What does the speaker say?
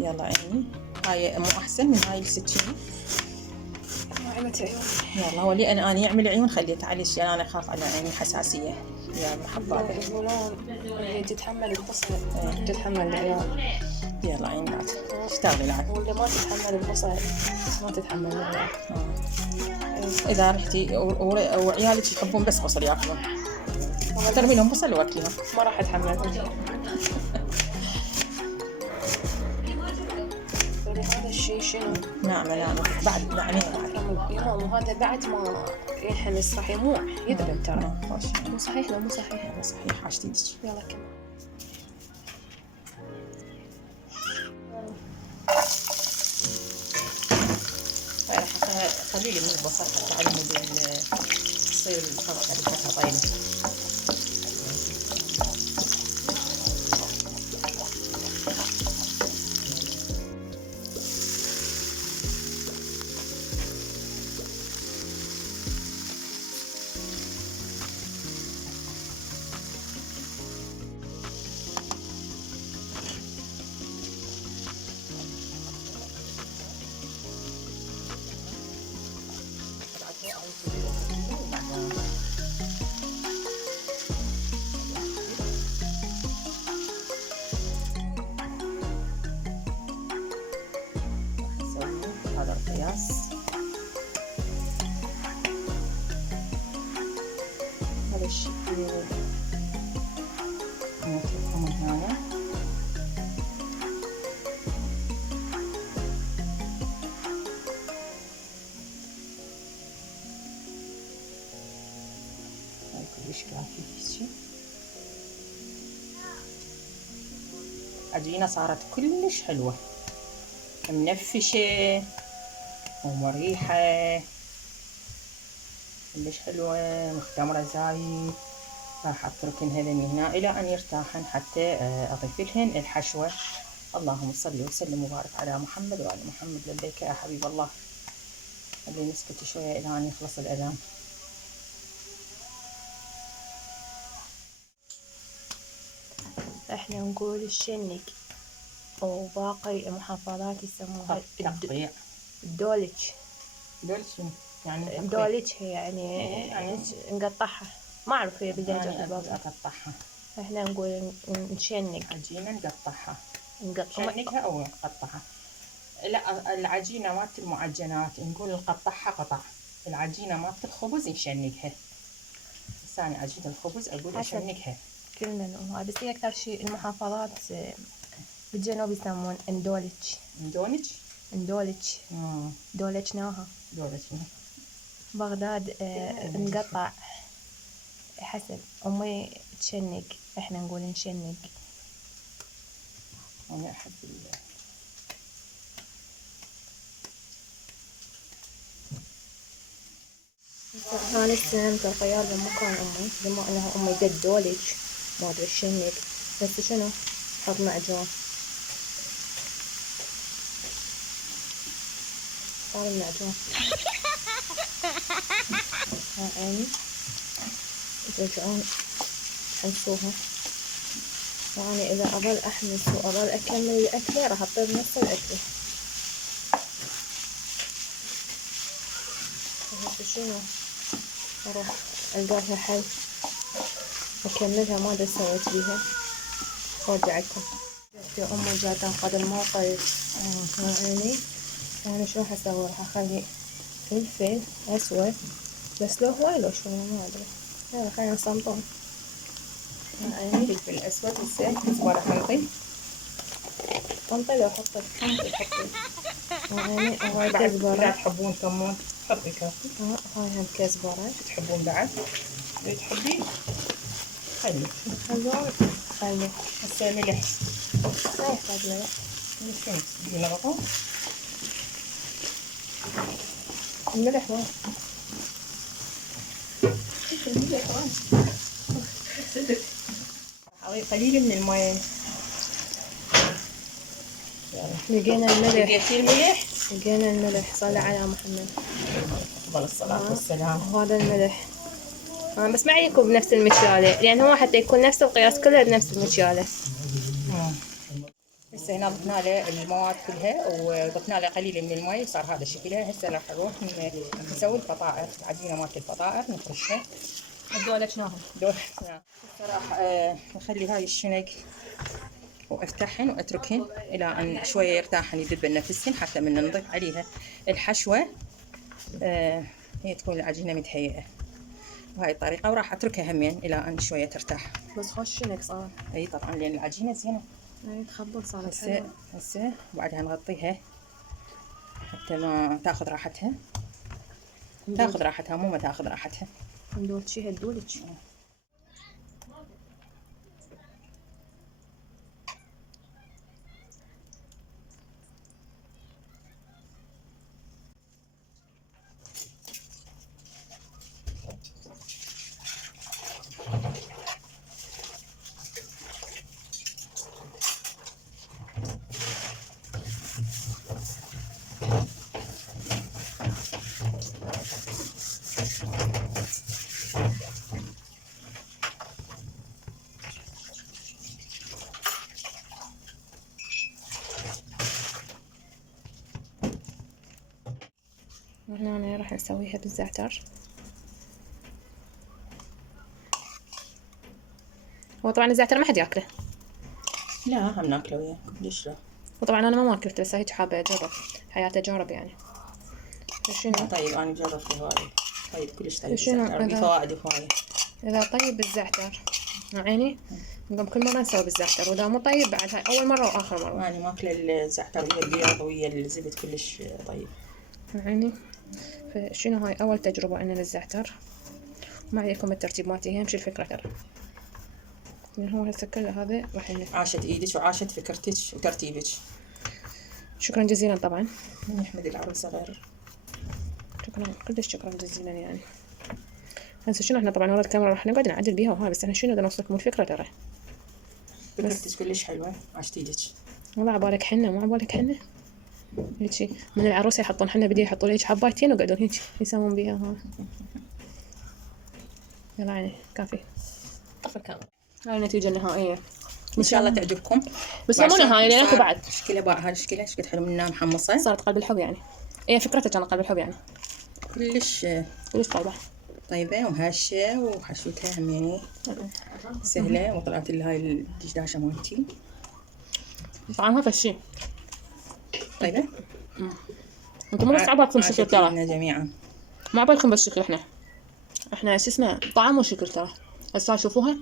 يلا عيني، هاي مو احسن من هاي السكينه؟ ما عملت عيون. يلا هو لي انا يعمل عيون خليه، تعالي انا اخاف على عيني حساسيه يا محبابه. يقولون اللي تتحمل البصل تتحمل العيون. يلا عيني لا اشتغلي العب. واللي ما تتحمل البصل ما تتحمل العيون. اذا رحتي وعيالك يحبون بس بصل ياكلون، ترمي لهم بصل واكليهم. ما راح اتحمل. هذا الشيء شنو؟ نعم بعد نعمين بعد. يمام وهذا بعد ما ينحمس راح يموح يذبل ترى. مو صحيح. لا مو صحيح. يلا صحيح حاجتي. يلا كمل. راح خلي لي من البصل حتى على مود تصير السلطه ريحتها طيبه. هذا القياس، هذا الشيء نتركه من هنا. هاي كلش كافي هالشي. عجينة صارت كلش حلوة منفشة ومريحة كلش حلوة مختمرة زايد. راح اتركن هذين هنا الى ان يرتاحن حتى اضيف لهن الحشوة. اللهم صل وسلم وبارك على محمد وعلى محمد. لبيك يا حبيب الله. خلي نسكت شوية الى ان يخلص الاذان. احنا نقول الشنق وباقي المحافظات يسموها تقطيع. الدولج. دولج شنو يعني؟ الدولج هي يعني نقطعها. ما اعرف هي بالدرجة اقطعها. احنا نقول نشنق عجينة نقطعها. نقطعها نشنقها او نقطعها. لا العجينة مالت المعجنات نقول نقطعها قطع. العجينة مالت الخبز نشنقها. ثاني عجينة الخبز اقول اشنقها. كل منهم. بس هي اكثر شيء المحافظات بالجنوب يسمون اندولج. اندولج. دولجناها. بغداد نقطع حسب. امي تشنق، احنا نقول نشنق. انا احب انا استلمت الخيار بمكان امي بما انها امي قد دولج ما ادري شنق. بس شنو حط معجون. صار المعجون. ها عيني ترجعون تحمسوها. يعني اذا اظل احمس واظل اكمل الاكله راح اطيب نفس الاكله. بس شنو اروح القاها حل اكملها. ما ادري سويت بيها. وارجعكم. يا امي جات تنقذ الموقف. يعني انا شو راح اسوي؟ راح اخلي فلفل اسود بس لو هواي لو شوي ما ادري. يلا خلينا نصمطون. يعني فلفل اسود والزيت كزبره حنطي. طنطي لو حطي يعني هاي كزبرة. لا تحبون كمون حطي كافي. هاي هم كزبرة. تحبون بعد؟ لو تحبين خلي. هسه ملح. ما يحتاج ملح. شنو تبين غطا؟ الملح وين؟ قليل من الماء. لقينا الملح. لقيتي الملح؟ لقينا الملح. صلى على محمد أفضل الصلاة والسلام. وهذا الملح. بس ما يكون بنفس المكيالة لأن هو حتى يكون نفس القياس كله بنفس المكيالة. هسه هنا ضفنا له المواد كلها وضفنا له قليل من المي، صار هذا شكلها. هسه راح نروح نسوي الفطائر، العجينه مالت الفطائر نفرشها. هذول شنوهم؟ دول هسه راح نخلي هاي الشنق وافتحهن واتركهن الى ان شويه يرتاحن يدبن نفسهن، حتى من نضيف عليها الحشوه هي تكون العجينه متهيئه بهاي الطريقه. وراح اتركها همين الى ان شويه ترتاح. بس خوش شنك صار. اي طبعا لان العجينه زينه. اي تخبط صارت حلوه. هسه وبعدها نغطيها حتى ما تاخذ راحتها. تاخذ راحتها مو ما تاخذ راحتها. ندولتشيها تدولتش. هنا راح نسويها بالزعتر. هو طبعا الزعتر ما حد ياكله. لا هم ناكله وياه ليش لا. وطبعا انا ما اكلته بس هيك حابه اجرب، حياة تجارب يعني. شنو؟ طيب انا جربته هواي. طيب كلش طيب شنو الزعتر بفوائد هوايه. اذا طيب بالزعتر عيني نقوم كل مره نسوي بالزعتر، واذا مو طيب بعد هاي اول مره واخر مره. انا ماكله الزعتر ويا البيض ويا الزبد كلش طيب. عيني فشنو هاي اول تجربه لنا للزعتر. ما عليكم الترتيب مالتي، مش الفكره ترى. يعني هو هسه كله هذا راح عاشت ايدك وعاشت فكرتك وترتيبك. شكرا جزيلا طبعا. نحمد العروسه غير. شكرا كلش شكرا جزيلا يعني. هسه شنو احنا طبعا ورا الكاميرا راح نقعد نعدل بيها وهاي، بس احنا شنو بدنا نوصل لكم الفكره ترى. فكرتك كلش حلوه عاشت ايدك. والله عبالك حنه مو عبالك حنه. هيجي من العروسه يحطون حنه بدي يحطوا لي هيك حبايتين ويقعدون هيك يسوون بيها ها. يلا عيني كافي. طفي الكاميرا. هاي النتيجه النهائيه ان شاء الله تعجبكم. بس مو نهائيه لان اكو بعد شكلها بقى. هاي الشكله ايش قد حلو منها محمصه. صارت قلب الحب يعني. هي فكرتها كان قلب الحب يعني. كلش طيبه. طيبه وهشه وحشوتها هم يعني سهله. وطلعت لي هاي الدشداشه مالتي طعمها فشي. طيبه. انتم مو بس عبالكم شكل ترى. جميعا ما عبالكم بس شكل. احنا شو اسمه طعم وشكل ترى. هسه شوفوها.